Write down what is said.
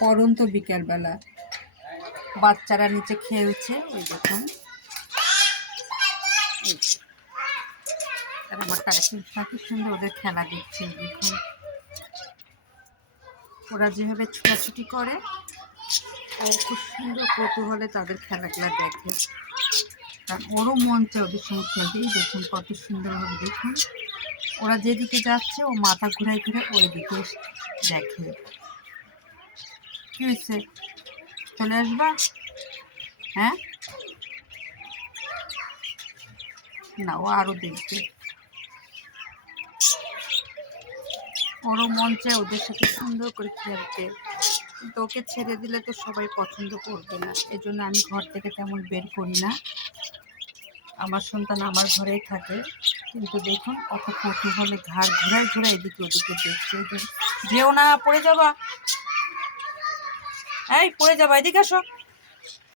পড়ন্ত বিকেলবেলা বাচ্চারা নিচে খেলছে। ওই দেখুন, আর আমার টাইসিনটা কি সুন্দর ওদের খেলা দেখছে। দেখুন ওরা যেভাবে ছুটাছুটি করে, ও খুব সুন্দর কৌতূহলে তাদের খেলাগুলো দেখে। আর ওরও মন চায় ওদের সঙ্গে খেলতে। দেখুন কত সুন্দরভাবে, দেখুন ওরা যেদিকে যাচ্ছে ও মাথা ঘুরাই ঘুরে ওই দিকে দেখে। কি হয়েছে, চলে আসবা? হ্যাঁ, না ও আরো দেখবে। ওরও মন চায় ওদের সাথে সুন্দর করে খেলতে, কিন্তু ওকে ছেড়ে দিলে তো সবাই পছন্দ করবে না। এই জন্য আমি ঘর থেকে তেমন বের করি না। আমার সন্তান আমার ঘরেই থাকে। কিন্তু দেখুন কত কৌতূহলে ঘাড় ঘুরাই ঘুরাই এদিকে ওদিকে দেখছে। যেও না, পড়ে যাবা, এই পড়ে যাবা, এদিকে আসো।